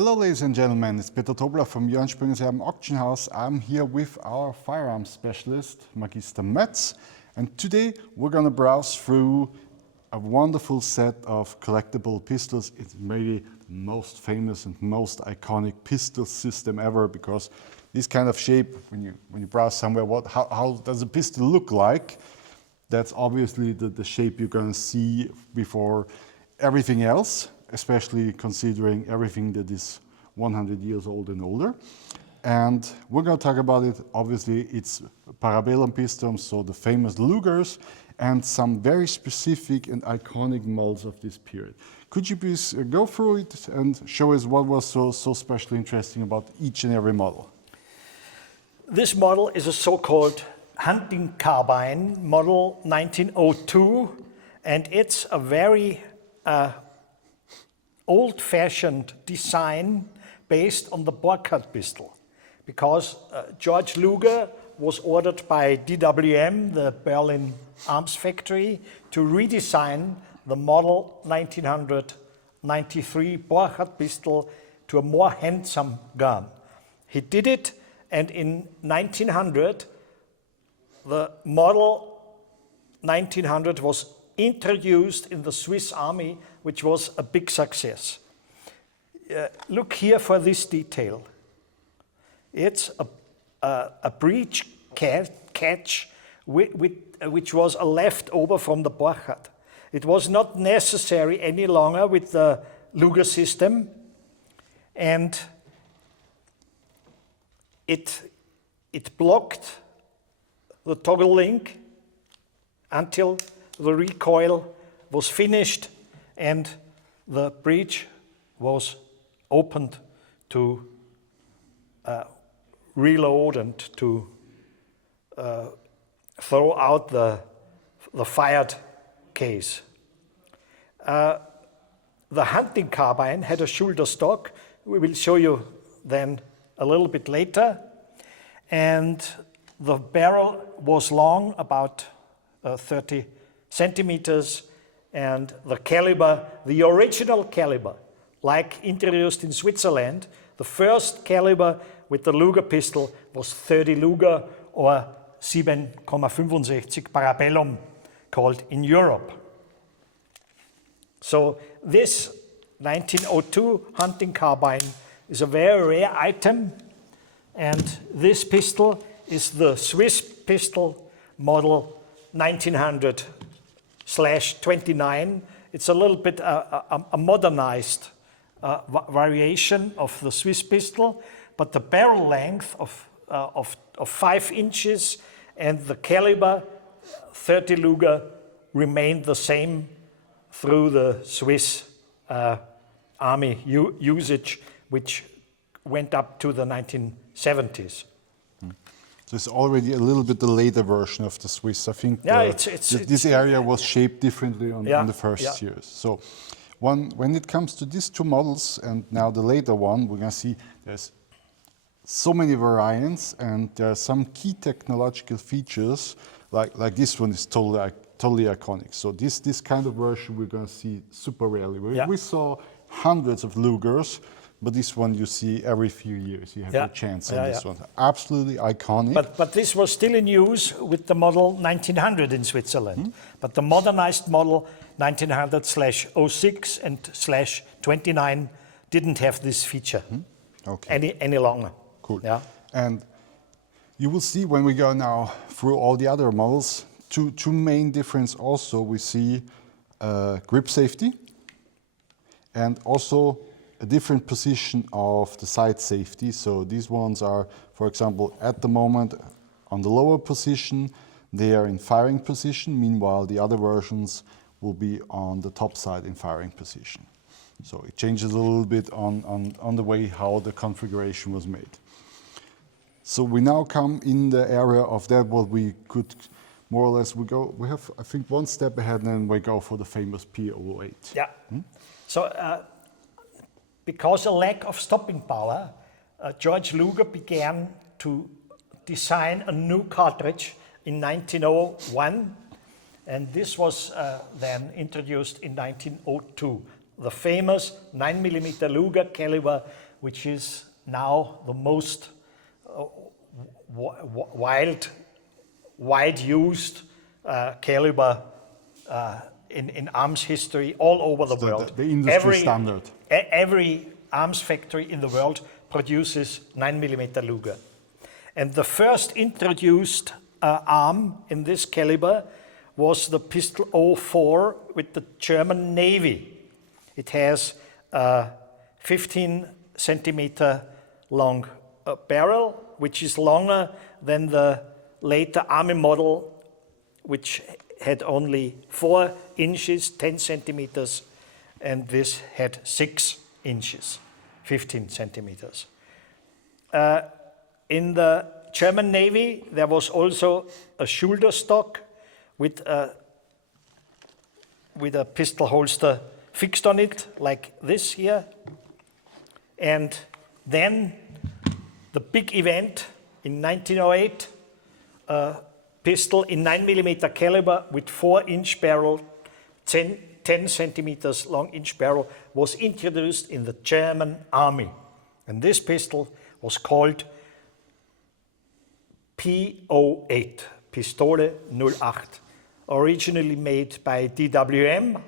Hello ladies and gentlemen, it's Peter Tobler from Jörn Springer's Auction House. I'm here with our firearms specialist, Magister Mötz, and today we're going to browse through a wonderful set of collectible pistols. It's maybe the most famous and most iconic pistol system ever, because this kind of shape, when you browse somewhere, how does a pistol look like? That's obviously the shape you're going to see before everything else, especially considering everything that is 100 years old and older. And we're going to talk about it. Obviously, it's Parabellum pistols, so the famous Lugers, and some very specific and iconic models of this period. Could you please go through it and show us what was so specially interesting about each and every model? This model is a so-called hunting carbine, model 1902, and it's a very old-fashioned design based on the Burkhardt pistol, because George Luger was ordered by DWM, the Berlin arms factory, to redesign the model 1993 Burkhardt pistol to a more handsome gun. He did it, and in 1900, the model 1900 was introduced in the Swiss army, which was a big success. Look here for this detail. It's a breech catch which was a leftover from the Burkhardt. It was not necessary any longer with the Luger system, and it blocked the toggle link until the recoil was finished and the breech was opened to reload and to throw out the fired case. The hunting carbine had a shoulder stock. We will show you then a little bit later. And the barrel was long, about 30 centimeters, and the caliber, the original caliber, like introduced in Switzerland, the first caliber with the Luger pistol was 30 Luger, or 7,65 Parabellum, called in Europe. So this 1902 hunting carbine is a very rare item, and this pistol is the Swiss pistol model 1900/29. It's a little bit a modernized variation of the Swiss pistol, but the barrel length of 5 inches and the caliber 30 Luger remained the same through the Swiss army usage, which went up to the 1970s. So it's already a little bit the later version of the Swiss. I think this area was shaped differently on the first years. So when it comes to these two models and now the later one, we're going to see there's so many variants, and there are some key technological features, like this one is totally iconic. So this kind of version we're going to see super rarely. We saw hundreds of Lugers, but this one you see every few years. You have a chance on this one. Absolutely iconic. But this was still in use with the model 1900 in Switzerland. But the modernized model 1900/06 and /29 didn't have this feature any longer. Cool. Yeah. And you will see when we go now through all the other models, two main difference also. We see grip safety and also a different position of the sight safety. So these ones are, for example, at the moment on the lower position, they are in firing position. Meanwhile, the other versions will be on the top side in firing position. So it changes a little bit on the way how the configuration was made. So we now come in the area of that what we could more or less, we have, I think, one step ahead, and then we go for the famous P08. Yeah. So because of lack of stopping power, George Luger began to design a new cartridge in 1901, and this was then introduced in 1902. The famous 9mm Luger caliber which is now the most wide used caliber in arms history all over the world. The industry standard. Every arms factory in the world produces 9mm Luger. And the first introduced arm in this caliber was the pistol 04 with the German Navy. It has a 15 centimeter long barrel, which is longer than the later Army model, which had only 4 inches, 10 centimeters, and this had 6 inches, 15 centimeters. In the German Navy, there was also a shoulder stock with a pistol holster fixed on it, like this here. And then the big event in 1908, a pistol in 9mm caliber with 4-inch barrel, 10 centimeters long inch barrel, was introduced in the German army. And this pistol was called P08, Pistole 08, originally made by DWM.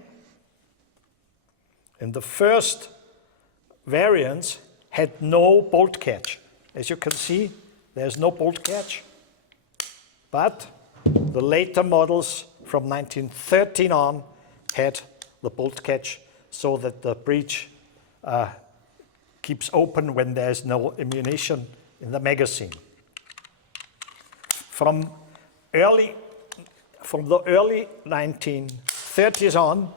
And the first variants had no bolt catch. As you can see, there's no bolt catch. But the later models from 1913 on had the bolt catch, so that the breech keeps open when there's no ammunition in the magazine. From the early 1930s on,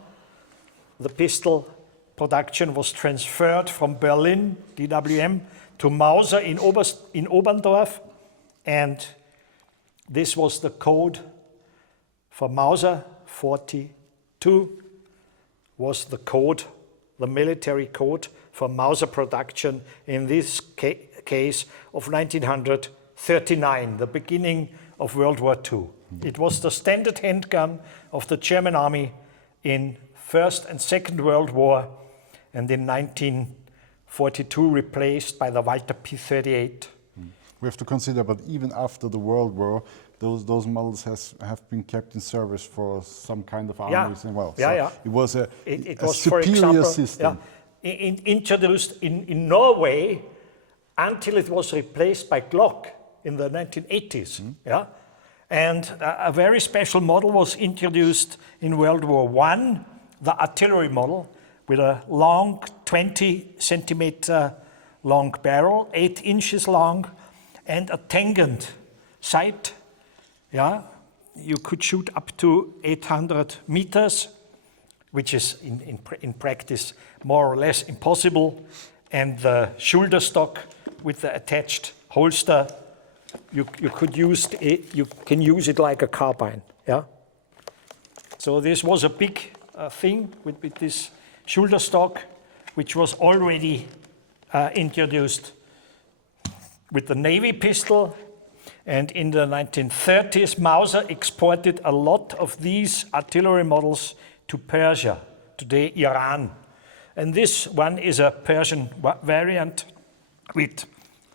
the pistol production was transferred from Berlin, DWM, to Mauser in Oberndorf, and this was the code for Mauser. 42 was the code, the military code for Mauser production, in this case of 1939, the beginning of World War II. It was the standard handgun of the German army in First and Second World War, and in 1942 replaced by the Walter P08. We have to consider, but even after the World War, those models have been kept in service for some kind of armies as well. Yeah. It was a was, superior for example, system. Introduced in Norway until it was replaced by Glock in the 1980s. Yeah? And a very special model was introduced in World War I, the artillery model, with a long 20 centimeter long barrel, 8 inches long, and a tangent sight. Yeah, you could shoot up to 800 meters, which is in practice more or less impossible. And the shoulder stock with the attached holster, you can use it like a carbine. Yeah. So this was a big thing with this shoulder stock, which was already introduced with the Navy pistol. And in the 1930s, Mauser exported a lot of these artillery models to Persia, today Iran. And this one is a Persian variant with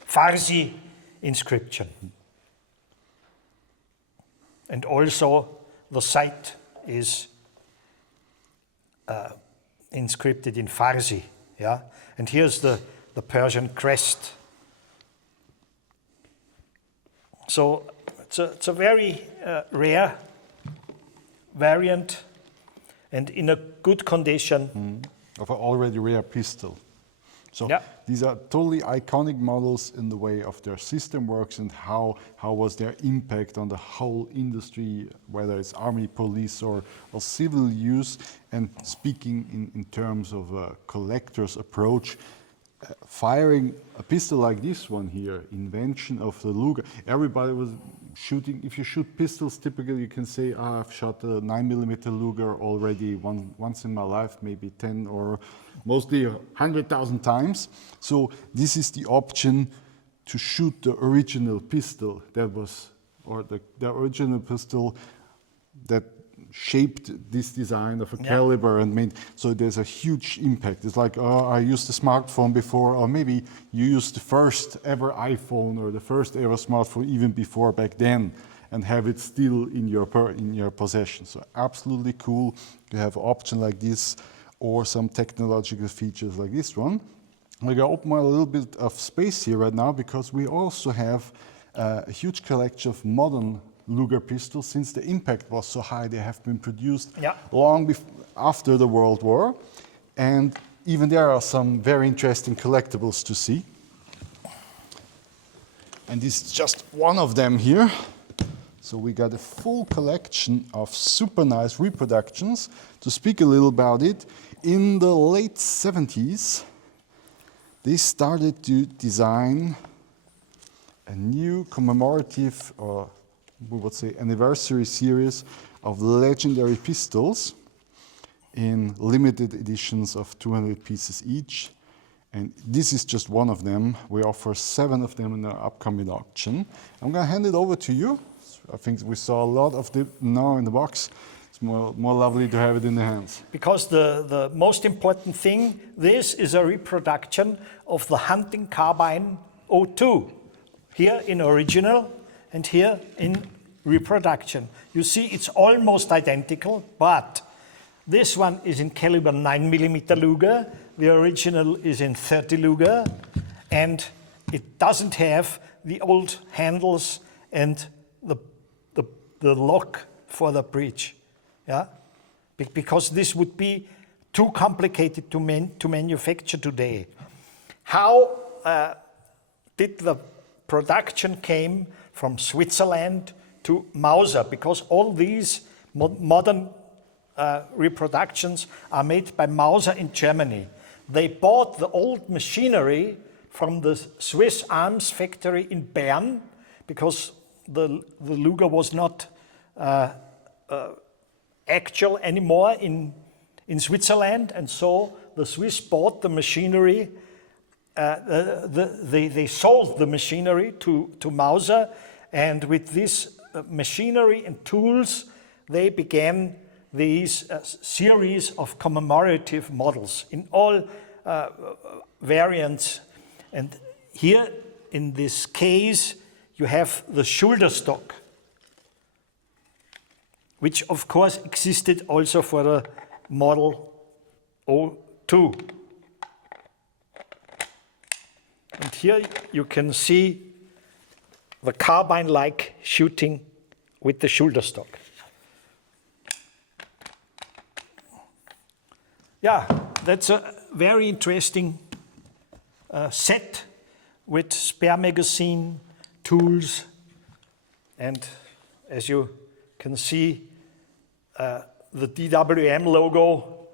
Farsi inscription. And also the sight is inscripted in Farsi. Yeah? And here's the Persian crest. So it's a very rare variant and in a good condition. Of an already rare pistol. So yeah. These are totally iconic models in the way of their system works and how was their impact on the whole industry, whether it's army, police or civil use. And speaking in terms of a collector's approach, firing a pistol like this one here, invention of the Luger. Everybody was shooting. If you shoot pistols, typically you can say, I've shot a 9mm Luger already once in my life, maybe 10 or mostly 100,000 times. So this is the option to shoot the original pistol that was, or the original pistol that shaped this design of a caliber and made, so there's a huge impact. It's like, oh, I used a smartphone before, or maybe you used the first ever iPhone or the first ever smartphone even before back then, and have it still in your possession. So absolutely cool to have an option like this, or some technological features like this one. We're gonna open a little bit of space here right now, because we also have a huge collection of modern Luger pistols. Since the impact was so high, they have been produced long after the World War. And even there are some very interesting collectibles to see. And this is just one of them here. So we got a full collection of super nice reproductions. To speak a little about it, in the late 70s, they started to design a new commemorative, or we would say anniversary series of legendary pistols in limited editions of 200 pieces each. And this is just one of them. We offer 7 of them in our upcoming auction. I'm going to hand it over to you. I think we saw a lot of it now in the box. It's more lovely to have it in the hands. Because the most important thing, this is a reproduction of the hunting carbine 02. Here in original and here in reproduction. You see it's almost identical, but this one is in caliber 9mm Luger, the original is in 30 Luger, and it doesn't have the old handles and the lock for the breech. Yeah? Because this would be too complicated to manufacture today. How did the production came from Switzerland to Mauser? Because all these modern reproductions are made by Mauser in Germany. They bought the old machinery from the Swiss arms factory in Bern, because the Luger was not actual anymore in Switzerland, and so the Swiss bought the machinery. They sold the machinery to Mauser, and with this machinery and tools, they began these series of commemorative models in all variants. And here in this case, you have the shoulder stock, which of course existed also for the model 02. And here you can see the carbine-like shooting with the shoulder stock. Yeah, that's a very interesting set with spare magazine, tools, and as you can see, the DWM logo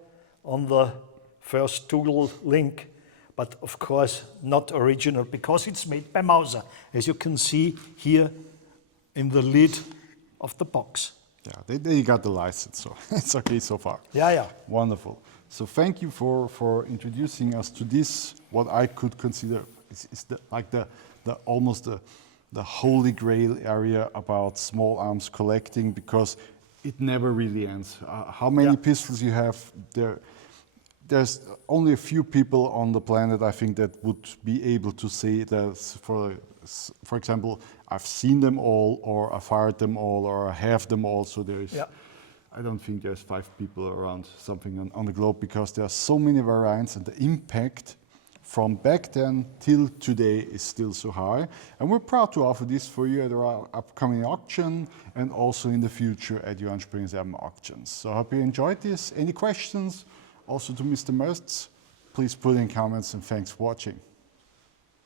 on the first tool link, but of course not original, because it's made by Mauser, as you can see here in the lid of the box. Yeah, they got the license, so it's okay so far. Yeah. Wonderful. So thank you for introducing us to this, what I could consider is almost the holy grail area about small arms collecting, because it never really ends. How many pistols you have, there's only a few people on the planet, I think, that would be able to say that, for example, I've seen them all, or I fired them all, or I have them all. So there is, I don't think there's 5 people around something on the globe, because there are so many variants, and the impact from back then till today is still so high. And we're proud to offer this for you at our upcoming auction, and also in the future at Johann Springer's auctions. So I hope you enjoyed this. Any questions? Also to Mr. Mötz, please put in comments, and thanks for watching.